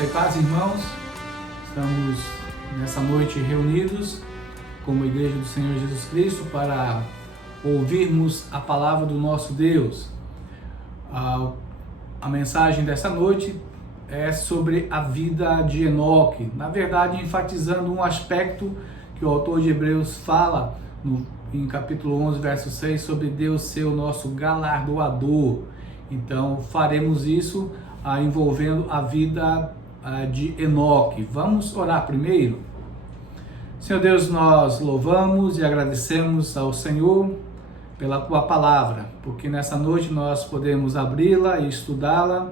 Graça e paz, irmãos. Estamos nessa noite reunidos como Igreja do Senhor Jesus Cristo para ouvirmos a palavra do nosso Deus. A mensagem dessa noite é sobre a vida de Enoque. Na verdade, enfatizando um aspecto que o autor de Hebreus fala em capítulo 11, verso 6, sobre Deus ser o nosso galardoador. Então, faremos isso envolvendo a vida de Enoque. Vamos orar primeiro? Senhor Deus, nós louvamos e agradecemos ao Senhor pela Tua palavra, porque nessa noite nós podemos abri-la e estudá-la.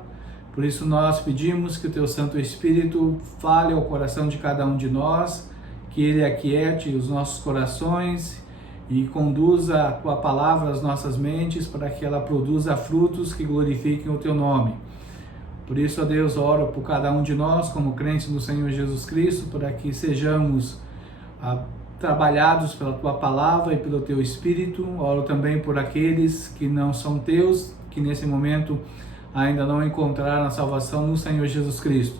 Por isso nós pedimos que o Teu Santo Espírito fale ao coração de cada um de nós, que Ele aquiete os nossos corações e conduza a Tua palavra às nossas mentes para que ela produza frutos que glorifiquem o Teu nome. Por isso, ó Deus, oro por cada um de nós como crentes no Senhor Jesus Cristo, para que sejamos trabalhados pela Tua palavra e pelo Teu Espírito. Oro também por aqueles que não são Teus, que nesse momento ainda não encontraram a salvação no Senhor Jesus Cristo.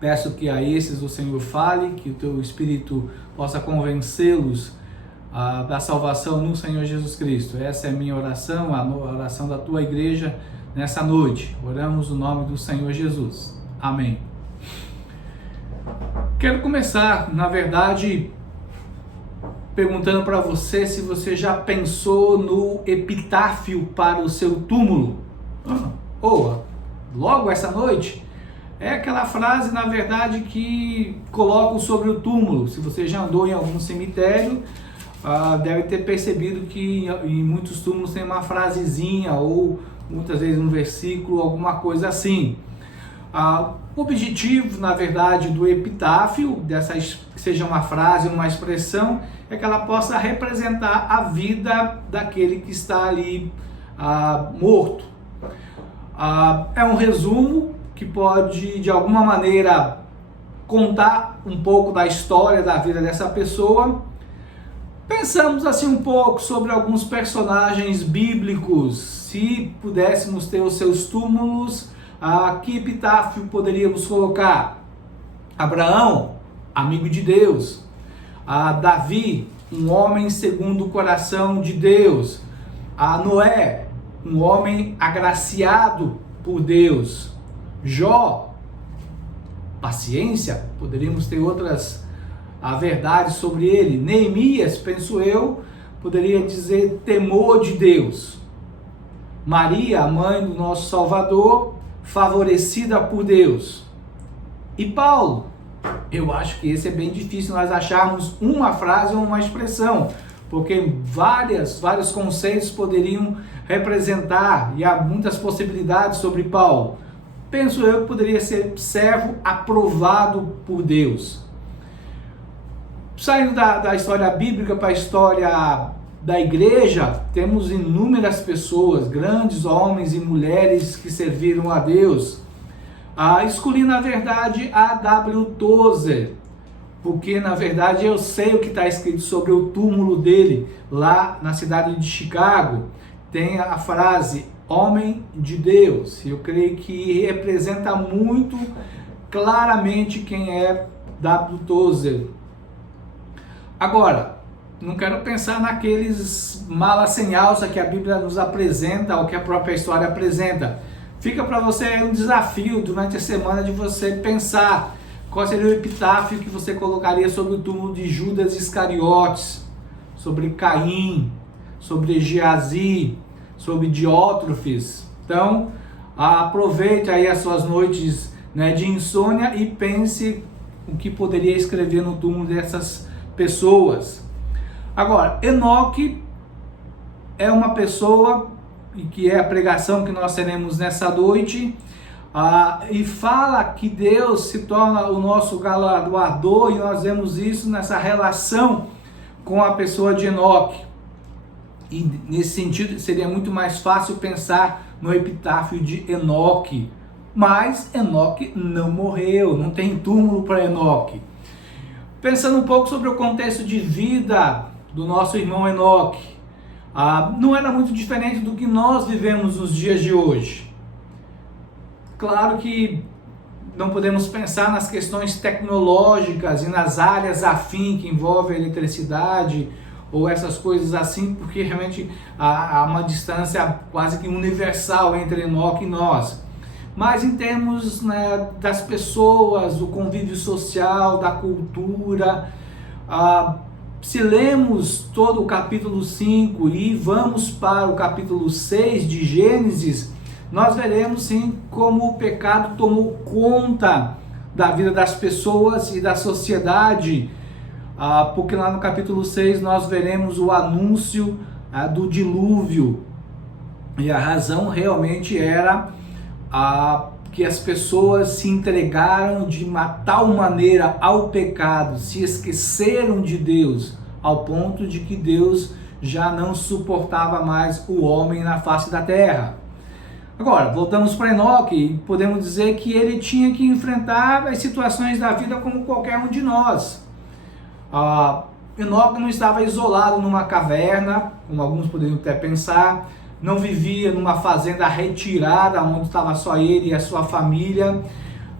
Peço que a esses o Senhor fale, que o Teu Espírito possa convencê-los da salvação no Senhor Jesus Cristo. Essa é a minha oração, a oração da Tua igreja nessa noite. Oramos no nome do Senhor Jesus. Amém. Quero começar, na verdade, perguntando para você se você já pensou no epitáfio para o seu túmulo. Ou, logo essa noite, é aquela frase, na verdade, que colocam sobre o túmulo. Se você já andou em algum cemitério, deve ter percebido que em muitos túmulos tem uma frasezinha ou muitas vezes um versículo, alguma coisa assim. O objetivo, na verdade, do epitáfio, seja uma frase, uma expressão, é que ela possa representar a vida daquele que está ali morto. É um resumo que pode, de alguma maneira, contar um pouco da história da vida dessa pessoa. Pensamos assim um pouco sobre alguns personagens bíblicos. Se pudéssemos ter os seus túmulos, que epitáfio poderíamos colocar? Abraão, amigo de Deus. Davi, um homem segundo o coração de Deus. Noé, um homem agraciado por Deus. Jó, paciência, poderíamos ter outras verdades sobre ele. Neemias, penso eu, poderia dizer temor de Deus. Maria, a mãe do nosso Salvador, favorecida por Deus. E Paulo, eu acho que esse é bem difícil nós acharmos uma frase ou uma expressão, porque vários conceitos poderiam representar, e há muitas possibilidades sobre Paulo. Penso eu que poderia ser servo aprovado por Deus. Saindo da história bíblica para a história da igreja, temos inúmeras pessoas, grandes homens e mulheres que serviram a Deus. Escolhi, na verdade, A.W. Tozer, porque, na verdade, eu sei o que está escrito sobre o túmulo dele, lá na cidade de Chicago. Tem a frase, homem de Deus. Eu creio que representa muito claramente quem é W. Tozer. Agora, não quero pensar naqueles malas sem alça que a Bíblia nos apresenta ou que a própria história apresenta. Fica para você um desafio durante a semana de você pensar qual seria o epitáfio que você colocaria sobre o túmulo de Judas Iscariotes, sobre Caim, sobre Geazi, sobre Diótrofes. Então, aproveite aí as suas noites, de insônia e pense o que poderia escrever no túmulo dessas pessoas. Agora, Enoque é uma pessoa, e que é a pregação que nós teremos nessa noite, e fala que Deus se torna o nosso galardoador, e nós vemos isso nessa relação com a pessoa de Enoque. E nesse sentido seria muito mais fácil pensar no epitáfio de Enoque, mas Enoque não morreu, não tem túmulo para Enoque. Pensando um pouco sobre o contexto de vida do nosso irmão Enoque, não era muito diferente do que nós vivemos nos dias de hoje. Claro que não podemos pensar nas questões tecnológicas e nas áreas afim que envolvem a eletricidade ou essas coisas assim, porque realmente há uma distância quase que universal entre Enoque e nós. Mas em termos, né, das pessoas, do convívio social, da cultura, se lemos todo o capítulo 5 e vamos para o capítulo 6 de Gênesis, nós veremos sim como o pecado tomou conta da vida das pessoas e da sociedade, porque lá no capítulo 6 nós veremos o anúncio do dilúvio, e a razão realmente era que as pessoas se entregaram de uma tal maneira ao pecado, se esqueceram de Deus, ao ponto de que Deus já não suportava mais o homem na face da terra. Agora, voltamos para Enoque e podemos dizer que ele tinha que enfrentar as situações da vida como qualquer um de nós. Enoque não estava isolado numa caverna, como alguns poderiam até pensar, não vivia numa fazenda retirada, onde estava só ele e a sua família.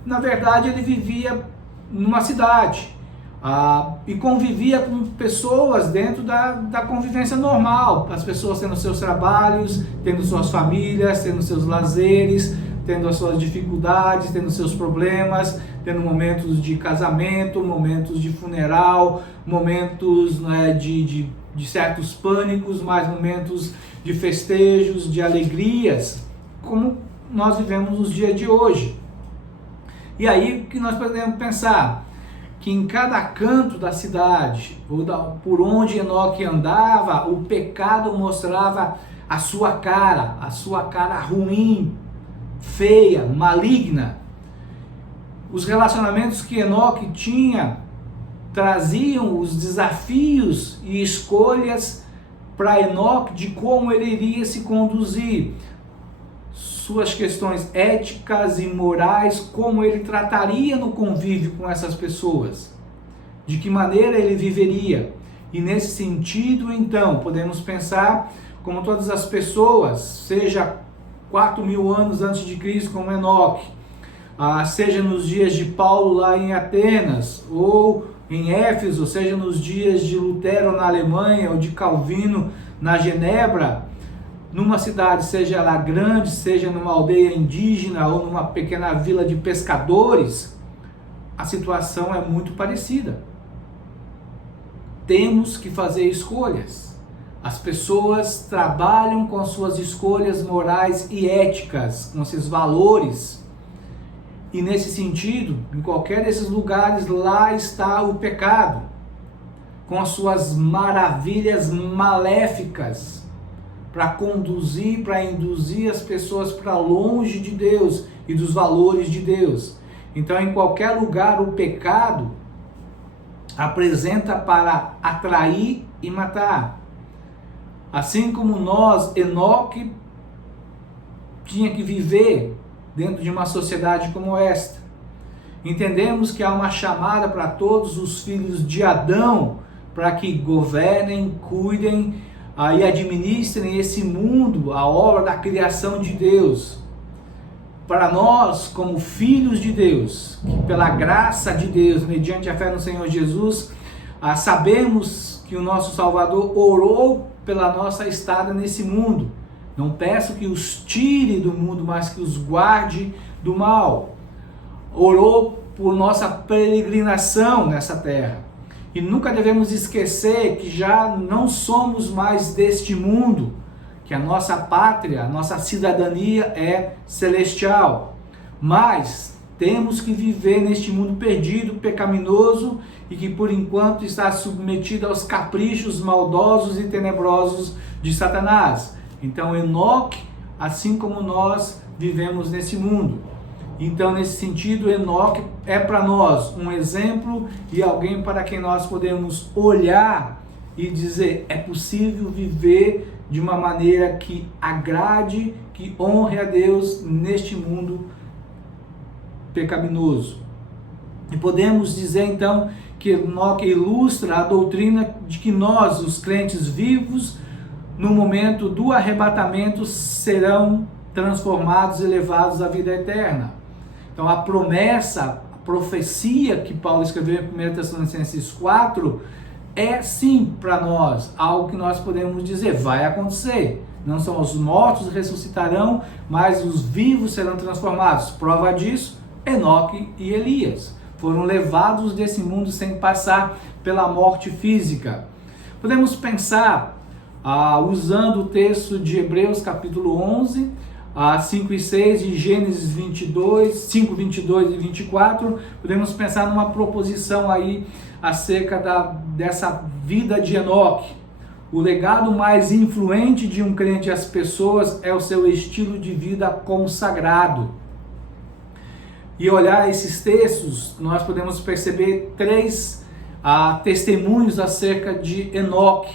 Na verdade, ele vivia numa cidade e convivia com pessoas dentro da convivência normal, as pessoas tendo seus trabalhos, tendo suas famílias, tendo seus lazeres, tendo as suas dificuldades, tendo seus problemas, tendo momentos de casamento, momentos de funeral, momentos, né, de certos pânicos, mas momentos de festejos, de alegrias, como nós vivemos nos dias de hoje. E aí que nós podemos pensar que em cada canto da cidade, por onde Enoque andava, o pecado mostrava a sua cara ruim, feia, maligna. Os relacionamentos que Enoque tinha traziam os desafios e escolhas para Enoque de como ele iria se conduzir, suas questões éticas e morais, como ele trataria no convívio com essas pessoas, de que maneira ele viveria. E nesse sentido, então, podemos pensar como todas as pessoas, seja 4.000 anos antes de Cristo, como Enoque, seja nos dias de Paulo lá em Atenas, ou em Éfeso, seja nos dias de Lutero na Alemanha, ou de Calvino na Genebra, numa cidade, seja ela grande, seja numa aldeia indígena ou numa pequena vila de pescadores, a situação é muito parecida. Temos que fazer escolhas. As pessoas trabalham com as suas escolhas morais e éticas, com esses valores. E nesse sentido, em qualquer desses lugares, lá está o pecado, com as suas maravilhas maléficas, para conduzir, para induzir as pessoas para longe de Deus e dos valores de Deus. Então, em qualquer lugar, o pecado apresenta para atrair e matar. Assim como nós, Enoque tinha que viver dentro de uma sociedade como esta. Entendemos que há uma chamada para todos os filhos de Adão para que governem, cuidem e administrem esse mundo, a obra da criação de Deus. Para nós, como filhos de Deus, que pela graça de Deus, mediante a fé no Senhor Jesus, sabemos que o nosso Salvador orou pela nossa estada nesse mundo. Não peço que os tire do mundo, mas que os guarde do mal. Orou por nossa peregrinação nessa terra. E nunca devemos esquecer que já não somos mais deste mundo, que a nossa pátria, a nossa cidadania é celestial. Mas temos que viver neste mundo perdido, pecaminoso e que por enquanto está submetido aos caprichos maldosos e tenebrosos de Satanás. Então Enoque, assim como nós, vivemos nesse mundo. Então, nesse sentido, Enoque é para nós um exemplo e alguém para quem nós podemos olhar e dizer: é possível viver de uma maneira que agrade, que honre a Deus neste mundo pecaminoso. E podemos dizer então que Enoque ilustra a doutrina de que nós, os crentes vivos, no momento do arrebatamento, serão transformados e levados à vida eterna. Então a promessa, a profecia que Paulo escreveu em 1 Tessalonicenses 4 é sim para nós algo que nós podemos dizer, vai acontecer. Não são os mortos ressuscitarão, mas os vivos serão transformados. Prova disso, Enoque e Elias foram levados desse mundo sem passar pela morte física. Podemos pensar, usando o texto de Hebreus capítulo 11, 5 e 6 e Gênesis 22, 5, 22 e 24, podemos pensar numa proposição aí acerca dessa vida de Enoque. O legado mais influente de um crente às pessoas é o seu estilo de vida consagrado. E olhar esses textos, nós podemos perceber 3 testemunhos acerca de Enoque.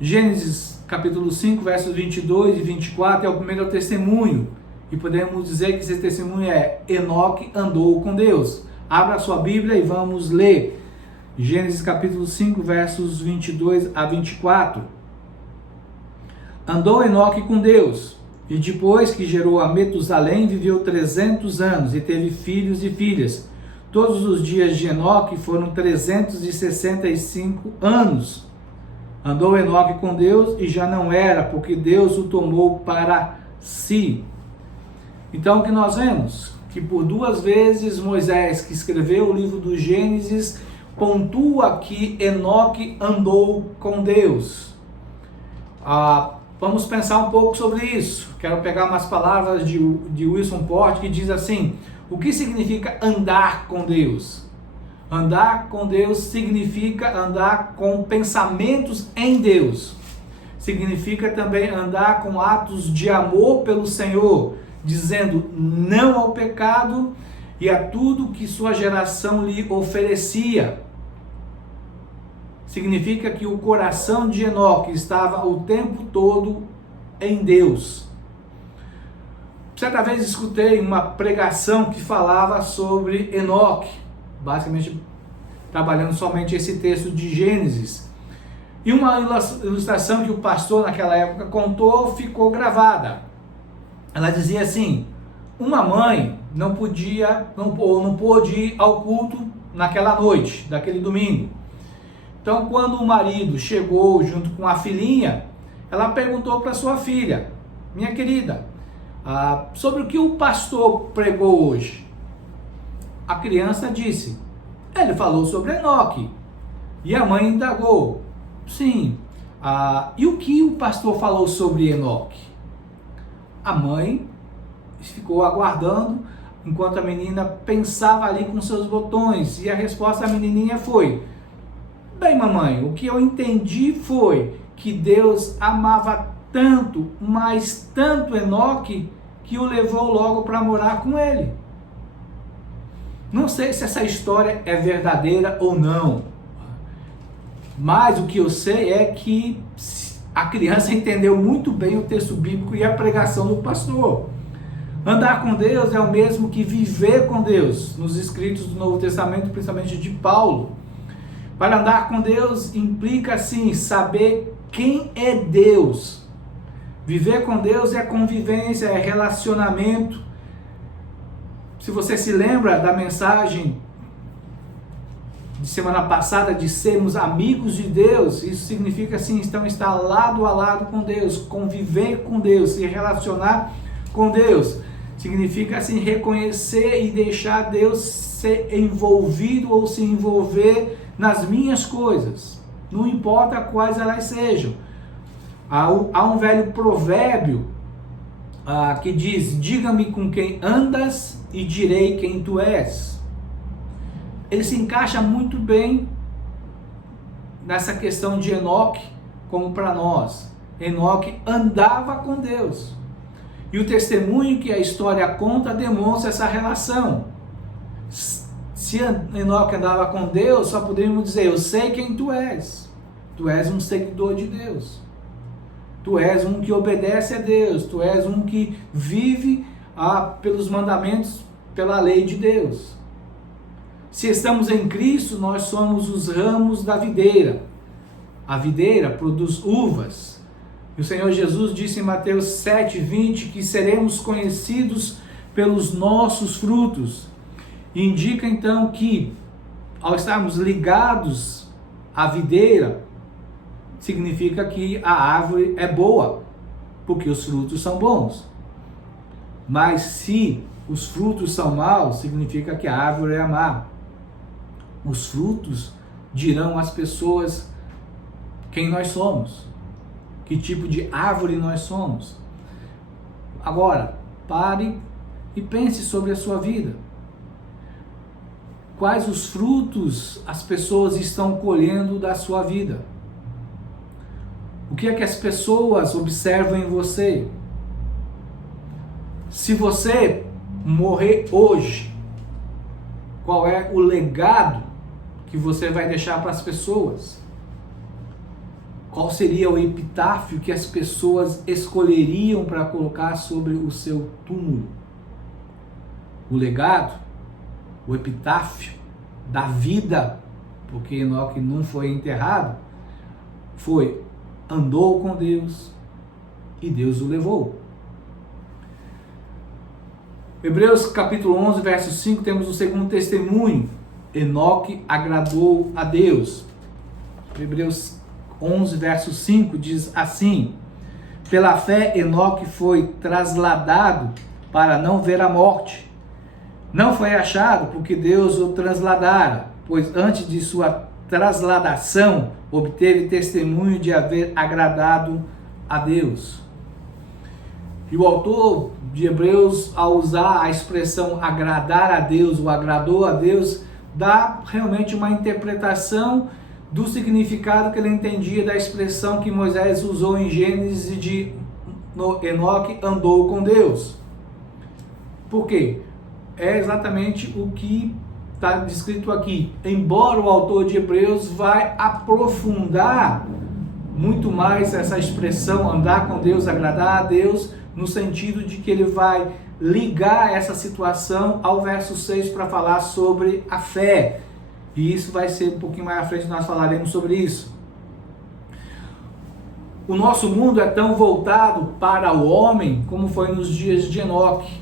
Gênesis capítulo 5, versos 22 e 24 é o primeiro testemunho. E podemos dizer que esse testemunho é: Enoque andou com Deus. Abra sua Bíblia e vamos ler. Gênesis capítulo 5, versos 22 a 24. Andou Enoque com Deus, e depois que gerou a Metusalém, viveu 300 anos, e teve filhos e filhas. Todos os dias de Enoque foram 365 anos. Andou Enoque com Deus, e já não era, porque Deus o tomou para si. Então o que nós vemos? Que por 2 vezes Moisés, que escreveu o livro do Gênesis, pontua que Enoque andou com Deus. Vamos pensar um pouco sobre isso. Quero pegar umas palavras de Wilson Porte, que diz assim: o que significa andar com Deus? Andar com Deus significa andar com pensamentos em Deus. Significa também andar com atos de amor pelo Senhor, dizendo não ao pecado e a tudo que sua geração lhe oferecia. Significa que o coração de Enoque estava o tempo todo em Deus. Certa vez escutei uma pregação que falava sobre Enoque, basicamente trabalhando somente esse texto de Gênesis. E uma ilustração que o pastor naquela época contou ficou gravada. Ela dizia assim: uma mãe não pôde ir ao culto naquela noite, daquele domingo. Então, quando o marido chegou junto com a filhinha, ela perguntou para sua filha: minha querida, sobre o que o pastor pregou hoje? A criança disse: ele falou sobre Enoque. E a mãe indagou: sim, e o que o pastor falou sobre Enoque? A mãe ficou aguardando enquanto a menina pensava ali com seus botões, e a resposta da menininha foi: bem, mamãe, o que eu entendi foi que Deus amava tanto, mas tanto Enoque, que o levou logo para morar com ele. Não sei se essa história é verdadeira ou não, mas o que eu sei é que a criança entendeu muito bem o texto bíblico e a pregação do pastor. Andar com Deus é o mesmo que viver com Deus, nos escritos do Novo Testamento, principalmente de Paulo. Para andar com Deus implica, sim, saber quem é Deus. Viver com Deus é convivência, é relacionamento. Se você se lembra da mensagem de semana passada de sermos amigos de Deus, isso significa, sim, então estar lado a lado com Deus, conviver com Deus, se relacionar com Deus. Significa, assim, reconhecer e deixar Deus ser envolvido ou se envolver nas minhas coisas, não importa quais elas sejam. Há um velho provérbio que diz: diga-me com quem andas e direi quem tu és. Ele se encaixa muito bem nessa questão de Enoque, como para nós. Enoque andava com Deus, e o testemunho que a história conta demonstra essa relação. Se Enoque andava com Deus, só poderíamos dizer: eu sei quem tu és. Tu és um seguidor de Deus. Tu és um que obedece a Deus. Tu és um que vive pelos mandamentos, pela lei de Deus. Se estamos em Cristo, nós somos os ramos da videira. A videira produz uvas. E o Senhor Jesus disse em Mateus 7:20 que seremos conhecidos pelos nossos frutos. Indica então que, ao estarmos ligados à videira, significa que a árvore é boa, porque os frutos são bons. Mas se os frutos são maus, significa que a árvore é má. Os frutos dirão às pessoas quem nós somos, que tipo de árvore nós somos. Agora, pare e pense sobre a sua vida. Quais os frutos as pessoas estão colhendo da sua vida? O que é que as pessoas observam em você? Se você morrer hoje, qual é o legado que você vai deixar para as pessoas? Qual seria o epitáfio que as pessoas escolheriam para colocar sobre o seu túmulo? O legado, o epitáfio da vida, porque Enoque não foi enterrado, foi: andou com Deus e Deus o levou. Hebreus capítulo 11, verso 5, temos o segundo testemunho. Enoque agradou a Deus. Hebreus 11, verso 5 diz assim: pela fé Enoque foi trasladado para não ver a morte. Não foi achado porque Deus o trasladara, pois antes de sua trasladação obteve testemunho de haver agradado a Deus. E o autor de Hebreus, ao usar a expressão agradar a Deus, ou agradou a Deus, dá realmente uma interpretação do significado que ele entendia da expressão que Moisés usou em Gênesis de Enoque andou com Deus. Por quê? É exatamente o que está descrito aqui. Embora o autor de Hebreus vai aprofundar muito mais essa expressão andar com Deus, agradar a Deus, no sentido de que ele vai ligar essa situação ao verso 6 para falar sobre a fé. E isso vai ser um pouquinho mais à frente, nós falaremos sobre isso. O nosso mundo é tão voltado para o homem como foi nos dias de Enoque.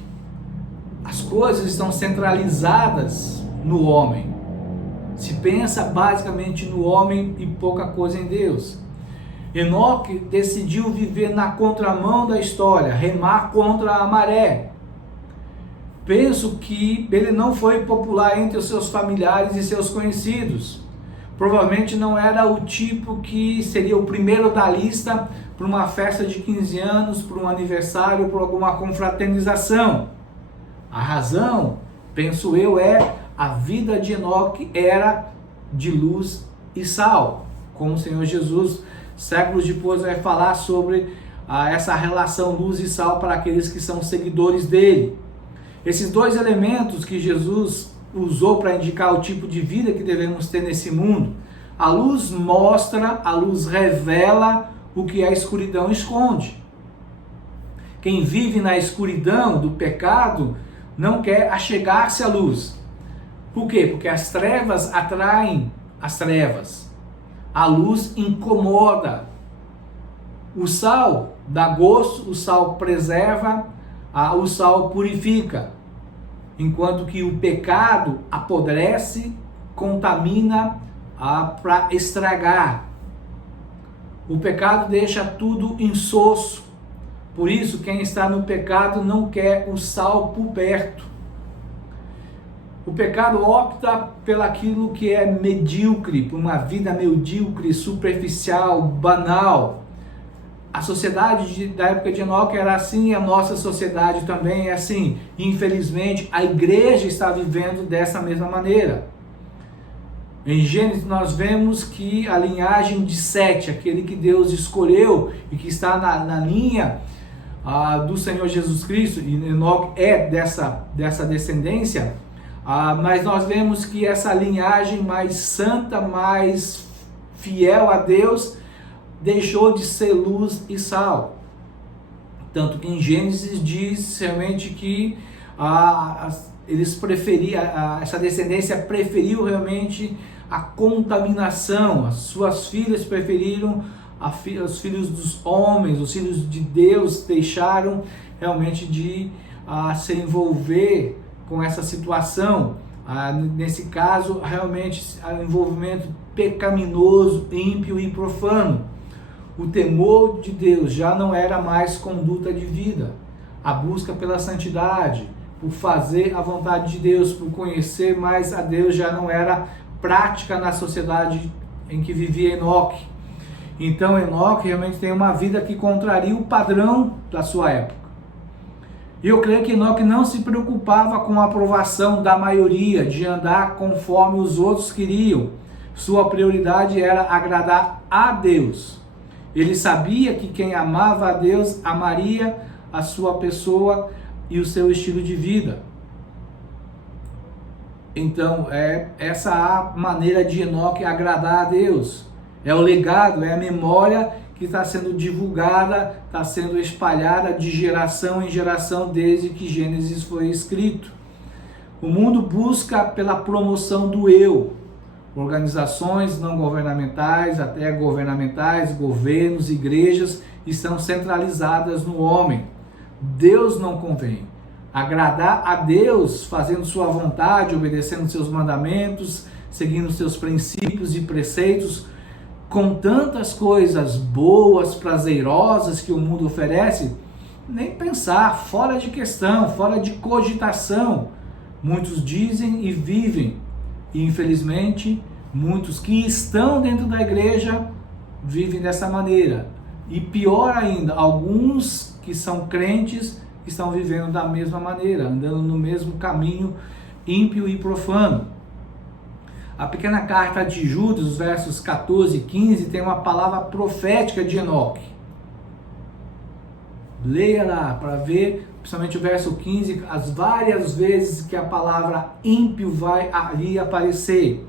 As coisas estão centralizadas no homem. Se pensa basicamente no homem e pouca coisa em Deus. Enoque decidiu viver na contramão da história, remar contra a maré. Penso que ele não foi popular entre os seus familiares e seus conhecidos. Provavelmente não era o tipo que seria o primeiro da lista para uma festa de 15 anos, para um aniversário, para alguma confraternização. A razão, penso eu, é a vida de Enoque era de luz e sal, como o Senhor Jesus, séculos depois, vai falar sobre essa relação luz e sal para aqueles que são seguidores dele. Esses dois elementos que Jesus usou para indicar o tipo de vida que devemos ter nesse mundo. A luz mostra, a luz revela o que a escuridão esconde. Quem vive na escuridão do pecado não quer achegar-se à luz. Por quê? Porque as trevas atraem as trevas. A luz incomoda. O sal dá gosto, o sal preserva, o sal purifica. Enquanto que o pecado apodrece, contamina para estragar. O pecado deixa tudo insosso. Por isso, quem está no pecado não quer o sal por perto. O pecado opta pelaquilo que é medíocre, por uma vida medíocre, superficial, banal. A sociedade da época de Enoque era assim, e a nossa sociedade também é assim. Infelizmente, a igreja está vivendo dessa mesma maneira. Em Gênesis nós vemos que a linhagem de Sete, aquele que Deus escolheu e que está na linha do Senhor Jesus Cristo, e Enoque é dessa descendência, mas nós vemos que essa linhagem mais santa, mais fiel a Deus, deixou de ser luz e sal. Tanto que em Gênesis diz realmente que eles preferiam, essa descendência preferiu realmente a contaminação. As suas filhas preferiram os filhos dos homens, os filhos de Deus deixaram realmente de a se envolver com essa situação. Nesse caso, realmente, envolvimento pecaminoso, ímpio e profano. O temor de Deus já não era mais conduta de vida. A busca pela santidade, por fazer a vontade de Deus, por conhecer mais a Deus, já não era prática na sociedade em que vivia Enoque. Então Enoque realmente tem uma vida que contraria o padrão da sua época. E eu creio que Enoque não se preocupava com a aprovação da maioria, de andar conforme os outros queriam. Sua prioridade era agradar a Deus. Ele sabia que quem amava a Deus amaria a sua pessoa e o seu estilo de vida. Então, essa a maneira de Enoque agradar a Deus. É o legado, é a memória que está sendo divulgada, está sendo espalhada de geração em geração desde que Gênesis foi escrito. O mundo busca pela promoção do eu. Organizações não governamentais, até governamentais, governos, igrejas, estão centralizadas no homem. Deus não convém. Agradar a Deus, fazendo sua vontade, obedecendo seus mandamentos, seguindo seus princípios e preceitos, com tantas coisas boas, prazerosas que o mundo oferece, nem pensar, fora de questão, fora de cogitação. Muitos dizem e vivem, e infelizmente, muitos que estão dentro da igreja vivem dessa maneira. E pior ainda, alguns que são crentes estão vivendo da mesma maneira, andando no mesmo caminho ímpio e profano. A pequena carta de Judas, os versos 14 e 15, tem uma palavra profética de Enoque. Leia lá para ver, principalmente o verso 15, as várias vezes que a palavra ímpio vai ali aparecer.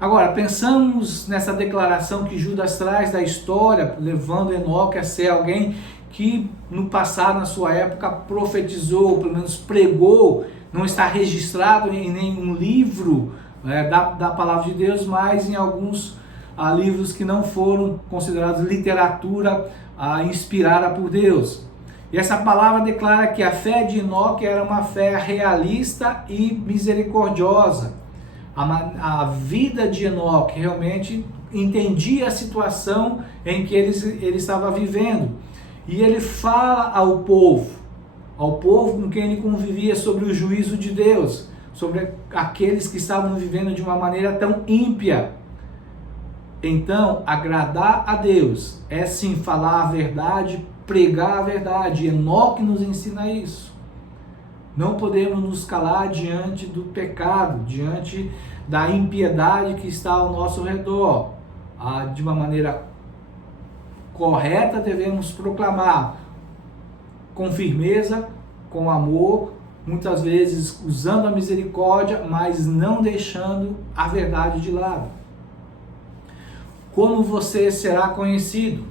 Agora, pensamos nessa declaração que Judas traz da história, levando Enoque a ser alguém que no passado, na sua época, profetizou, pelo menos pregou, não está registrado em nenhum livro da palavra de Deus, mas em alguns livros que não foram considerados literatura inspirada por Deus. E essa palavra declara que a fé de Enoque era uma fé realista e misericordiosa. A vida de Enoque realmente entendia a situação em que ele estava vivendo. E ele fala ao povo com quem ele convivia, sobre o juízo de Deus, sobre aqueles que estavam vivendo de uma maneira tão ímpia. Então, agradar a Deus é sim falar a verdade, pregar a verdade. Enoque nos ensina isso. Não podemos nos calar diante do pecado, diante da impiedade que está ao nosso redor. De uma maneira correta devemos proclamar, com firmeza, com amor, muitas vezes usando a misericórdia, mas não deixando a verdade de lado. Como você será conhecido?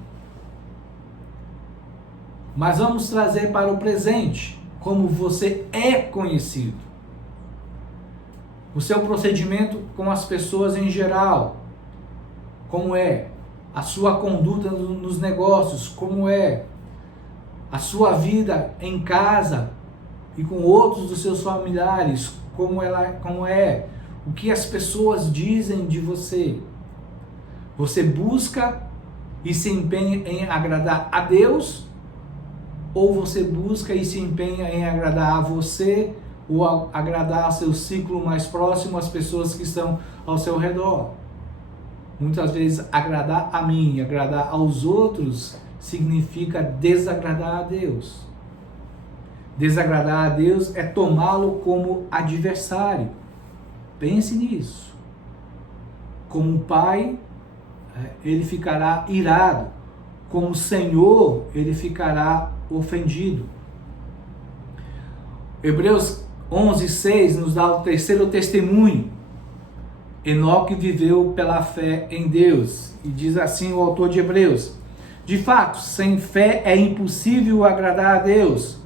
Mas vamos trazer para o presente, como você é conhecido. O seu procedimento com as pessoas em geral, como é? A sua conduta nos negócios, como é? A sua vida em casa e com outros dos seus familiares, como é? O que as pessoas dizem de você? Você busca e se empenha em agradar a Deus? Ou você busca e se empenha em agradar a você, ou agradar ao seu ciclo mais próximo, as pessoas que estão ao seu redor? Muitas vezes agradar a mim, agradar aos outros, significa desagradar a Deus. Desagradar a Deus é tomá-lo como adversário. Pense nisso. Como pai, ele ficará irado. Como Senhor, ele ficará ofendido. Hebreus 11:6 nos dá o terceiro testemunho. Enoque viveu pela fé em Deus. E diz assim o autor de Hebreus: de fato, sem fé é impossível agradar a Deus,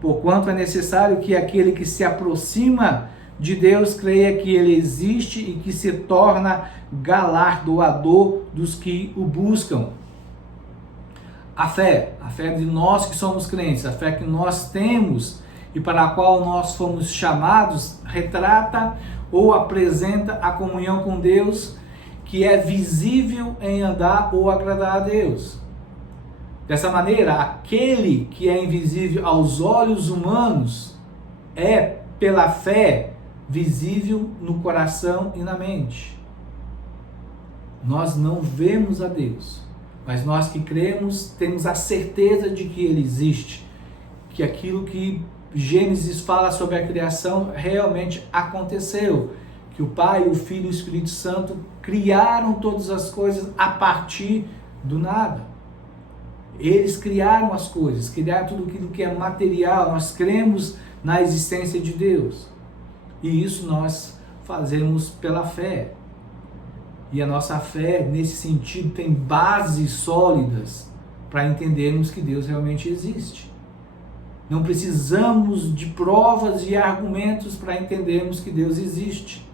porquanto é necessário que aquele que se aproxima de Deus creia que Ele existe e que se torna galardoador dos que o buscam. A fé de nós que somos crentes, a fé que nós temos e para a qual nós fomos chamados, retrata ou apresenta a comunhão com Deus, que é visível em andar ou agradar a Deus. Dessa maneira, aquele que é invisível aos olhos humanos é, pela fé, visível no coração e na mente. Nós não vemos a Deus, mas nós que cremos temos a certeza de que Ele existe, que aquilo que Gênesis fala sobre a criação realmente aconteceu, que o Pai, o Filho e o Espírito Santo criaram todas as coisas a partir do nada. Eles criaram as coisas, criaram tudo aquilo que é material. Nós cremos na existência de Deus. E isso nós fazemos pela fé. E a nossa fé, nesse sentido, tem bases sólidas para entendermos que Deus realmente existe. Não precisamos de provas e argumentos para entendermos que Deus existe.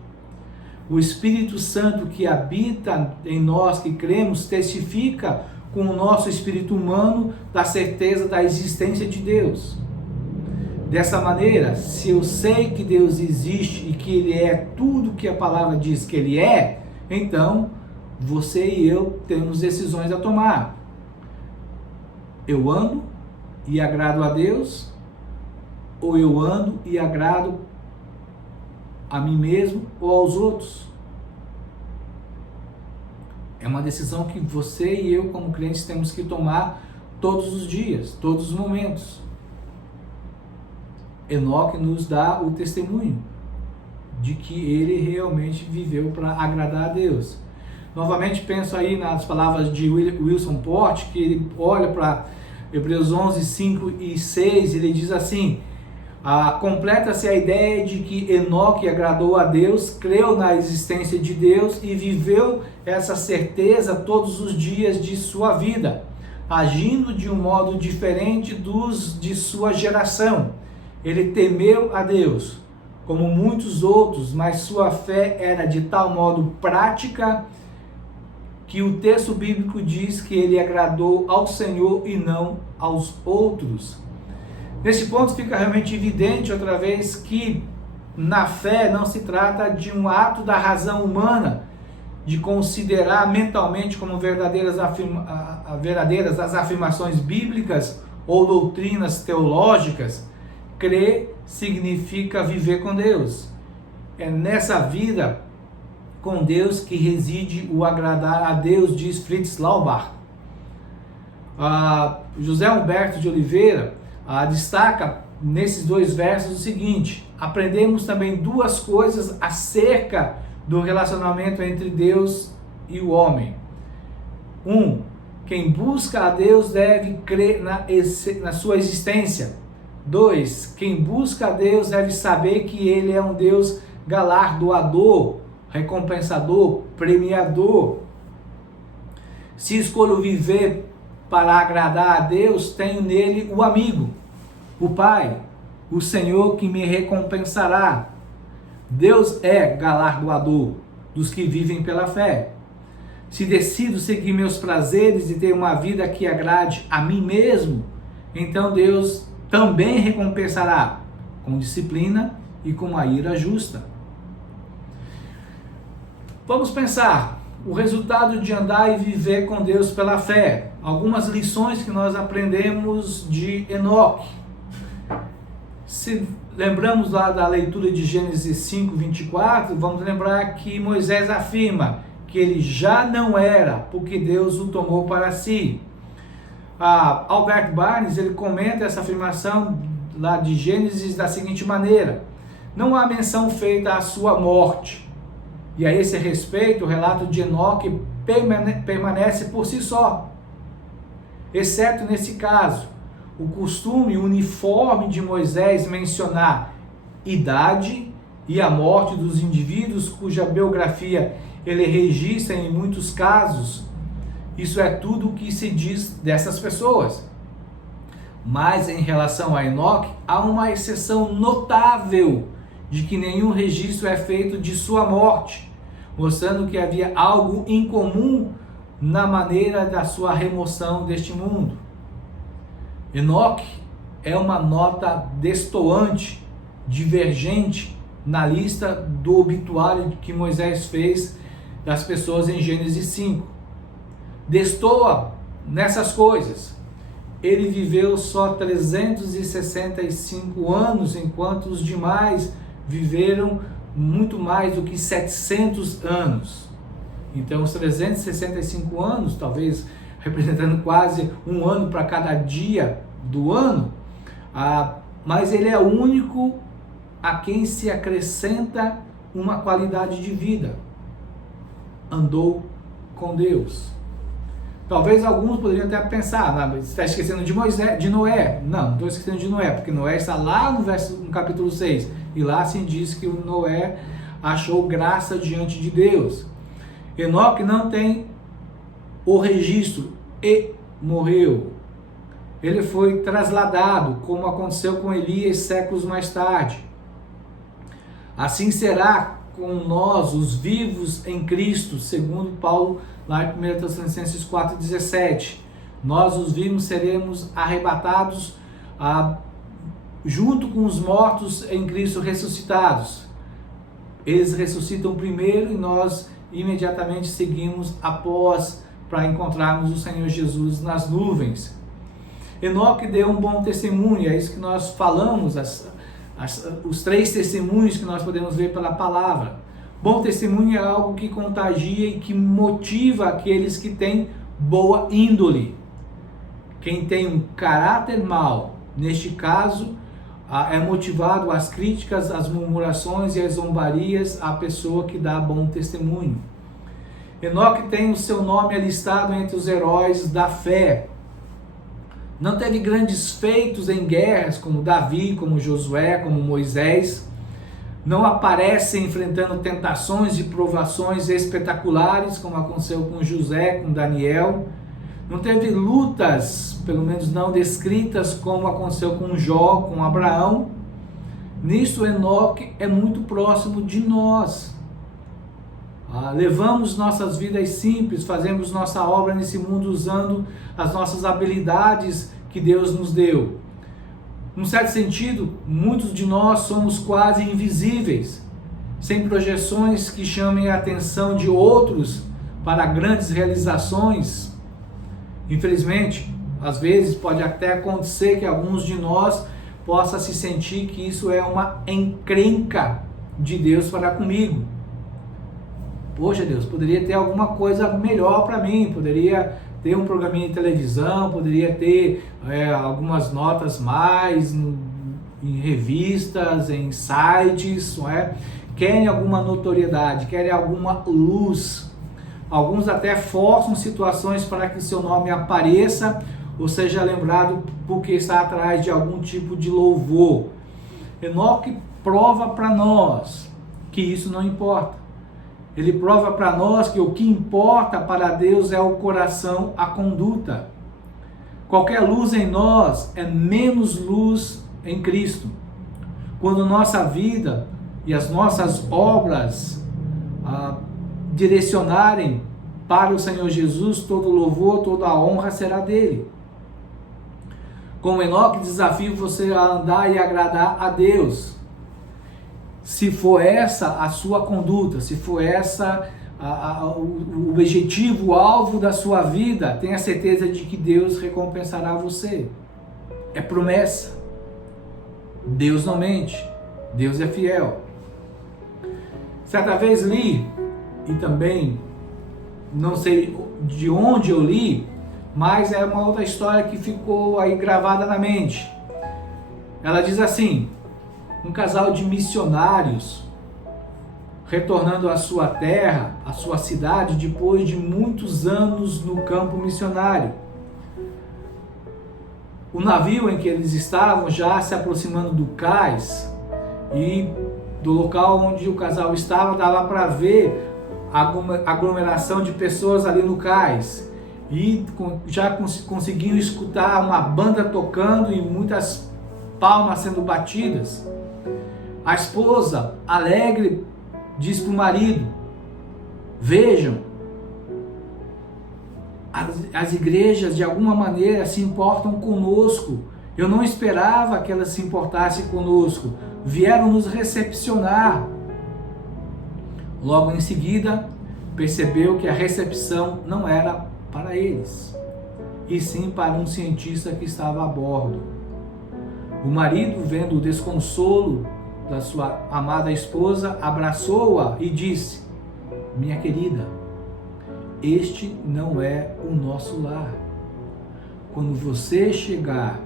O Espírito Santo que habita em nós que cremos testifica com o nosso espírito humano da certeza da existência de Deus. Dessa maneira, se eu sei que Deus existe e que Ele é tudo que a palavra diz que Ele é, então você e eu temos decisões a tomar. Eu ando e agrado a Deus, ou eu ando e agrado a mim mesmo ou aos outros? É uma decisão que você e eu, como crentes, temos que tomar todos os dias, todos os momentos. Enoque nos dá o testemunho de que ele realmente viveu para agradar a Deus. Novamente penso aí nas palavras de Wilson Porte, que ele olha para Hebreus 11, 5 e 6, ele diz assim: completa-se a ideia de que Enoque agradou a Deus, creu na existência de Deus e viveu essa certeza todos os dias de sua vida, agindo de um modo diferente dos de sua geração. Ele temeu a Deus, como muitos outros, mas sua fé era de tal modo prática que o texto bíblico diz que ele agradou ao Senhor e não aos outros. Nesse ponto fica realmente evidente outra vez que na fé não se trata de um ato da razão humana, de considerar mentalmente como verdadeiras as afirmações bíblicas ou doutrinas teológicas. Crer significa viver com Deus. É nessa vida com Deus que reside o agradar a Deus, diz Fritz Laubach. José Humberto de Oliveira destaca nesses dois versos o seguinte: aprendemos também duas coisas acerca do relacionamento entre Deus e o homem. Quem busca a Deus deve crer na sua existência. 2, quem busca a Deus deve saber que Ele é um Deus galardoador, recompensador, premiador. Se escolho viver para agradar a Deus, tenho nele o amigo, o Pai, o Senhor que me recompensará. Deus é galardoador dos que vivem pela fé. Se decido seguir meus prazeres e ter uma vida que agrade a mim mesmo, então Deus também recompensará com disciplina e com a ira justa. Vamos pensar o resultado de andar e viver com Deus pela fé. Algumas lições que nós aprendemos de Enoque. Se lembramos lá da leitura de Gênesis 5, 24, vamos lembrar que Moisés afirma que ele já não era, porque Deus o tomou para si. Albert Barnes, ele comenta essa afirmação lá de Gênesis da seguinte maneira: não há menção feita à sua morte. E a esse respeito, o relato de Enoque permanece por si só, exceto nesse caso, o costume uniforme de Moisés mencionar idade e a morte dos indivíduos cuja biografia ele registra em muitos casos. Isso é tudo o que se diz dessas pessoas. Mas em relação a Enoque, há uma exceção notável de que nenhum registro é feito de sua morte, mostrando que havia algo incomum na maneira da sua remoção deste mundo. Enoque é uma nota destoante, divergente na lista do obituário que Moisés fez das pessoas em Gênesis 5. Destoa nessas coisas. Ele viveu só 365 anos, enquanto os demais viveram muito mais do que 700 anos. Então, os 365 anos, talvez representando quase um ano para cada dia do ano, mas ele é o único a quem se acrescenta uma qualidade de vida. Andou com Deus. Talvez alguns poderiam até pensar, você está esquecendo de Noé. Não estou esquecendo de Noé, porque Noé está lá no capítulo 6, e lá se diz que o Noé achou graça diante de Deus. Enoque não tem o registro e morreu. Ele foi trasladado, como aconteceu com Elias séculos mais tarde. Assim será com nós, os vivos em Cristo, segundo Paulo, lá em 1 Tessalonicenses 4,17. Nós, os vivos, seremos arrebatados junto com os mortos em Cristo ressuscitados. Eles ressuscitam primeiro e nós imediatamente seguimos após para encontrarmos o Senhor Jesus nas nuvens. Enoque deu um bom testemunho, é isso que nós falamos, os 3 testemunhos que nós podemos ver pela palavra. Bom testemunho é algo que contagia e que motiva aqueles que têm boa índole. Quem tem um caráter mau, neste caso, é motivado às críticas, às murmurações e às zombarias à pessoa que dá bom testemunho. Enoque tem o seu nome alistado entre os heróis da fé. Não teve grandes feitos em guerras, como Davi, como Josué, como Moisés. Não aparece enfrentando tentações e provações espetaculares, como aconteceu com José, com Daniel. Não teve lutas, pelo menos não descritas, como aconteceu com Jó, com Abraão. Nisso, Enoque é muito próximo de nós. Levamos nossas vidas simples, fazemos nossa obra nesse mundo usando as nossas habilidades que Deus nos deu. Num certo sentido, muitos de nós somos quase invisíveis, sem projeções que chamem a atenção de outros para grandes realizações. Infelizmente, às vezes pode até acontecer que alguns de nós possam se sentir que isso é uma encrenca de Deus para comigo. Poxa, Deus, poderia ter alguma coisa melhor para mim, poderia ter um programinha de televisão, poderia ter algumas notas mais em revistas, em sites, não é? Querem alguma notoriedade, querem alguma luz. Alguns até forçam situações para que seu nome apareça ou seja lembrado porque está atrás de algum tipo de louvor. Enoque prova para nós que isso não importa. Ele prova para nós que o que importa para Deus é o coração, a conduta. Qualquer luz em nós é menos luz em Cristo. Quando nossa vida e as nossas obras direcionarem para o Senhor Jesus, todo louvor, toda a honra será dele. Com Enoque, desafio você a andar e agradar a Deus. Se for essa a sua conduta, se for essa o objetivo, o alvo da sua vida, tenha certeza de que Deus recompensará você. É promessa. Deus não mente. Deus é fiel. Certa vez li, e também não sei de onde eu li, mas é uma outra história que ficou aí gravada na mente. Ela diz assim: um casal de missionários retornando à sua terra, à sua cidade, depois de muitos anos no campo missionário. O navio em que eles estavam já se aproximando do cais, e do local onde o casal estava dava para ver a aglomeração de pessoas ali no cais, e já conseguiam escutar uma banda tocando e muitas palmas sendo batidas. A esposa, alegre, diz para o marido: vejam, as igrejas de alguma maneira se importam conosco Eu não esperava que ela se importasse conosco. Vieram nos recepcionar. Logo em seguida, percebeu que a recepção não era para eles, e sim para um cientista que estava a bordo. O marido, vendo o desconsolo da sua amada esposa, abraçou-a e disse: minha querida, este não é o nosso lar. Quando você chegar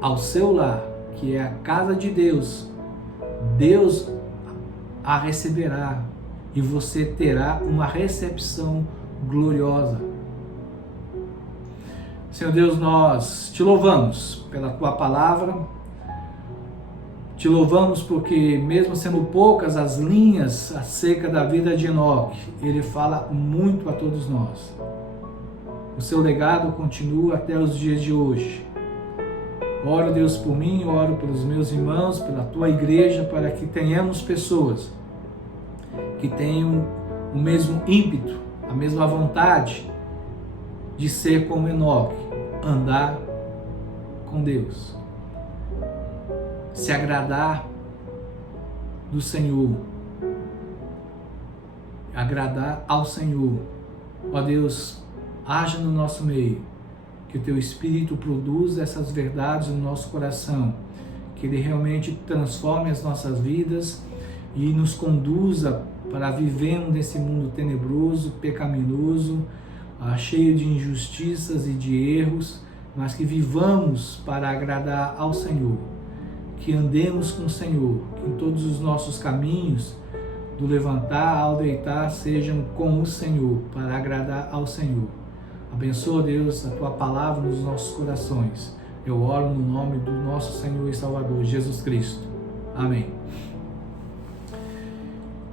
ao seu lar, que é a casa de Deus, Deus a receberá e você terá uma recepção gloriosa. Senhor Deus, nós te louvamos pela tua palavra, te louvamos porque, mesmo sendo poucas as linhas acerca da vida de Enoque, ele fala muito a todos nós. O seu legado continua até os dias de hoje. Oro, Deus, por mim, oro pelos meus irmãos, pela tua igreja, para que tenhamos pessoas que tenham o mesmo ímpeto, a mesma vontade de ser como Enoque, andar com Deus, se agradar do Senhor, agradar ao Senhor. Ó Deus, haja no nosso meio, que o teu Espírito produza essas verdades no nosso coração, que ele realmente transforme as nossas vidas e nos conduza para vivermos nesse mundo tenebroso, pecaminoso, cheio de injustiças e de erros, mas que vivamos para agradar ao Senhor, que andemos com o Senhor, que em todos os nossos caminhos, do levantar ao deitar, sejam com o Senhor, para agradar ao Senhor. Abençoa, Deus, a tua palavra nos nossos corações. Eu oro no nome do nosso Senhor e Salvador, Jesus Cristo. Amém.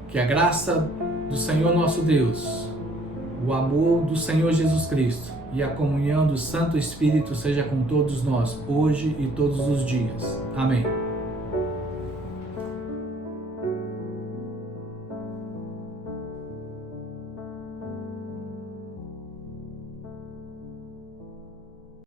Que a graça do Senhor nosso Deus, o amor do Senhor Jesus Cristo e a comunhão do Santo Espírito seja com todos nós, hoje e todos os dias. Amém.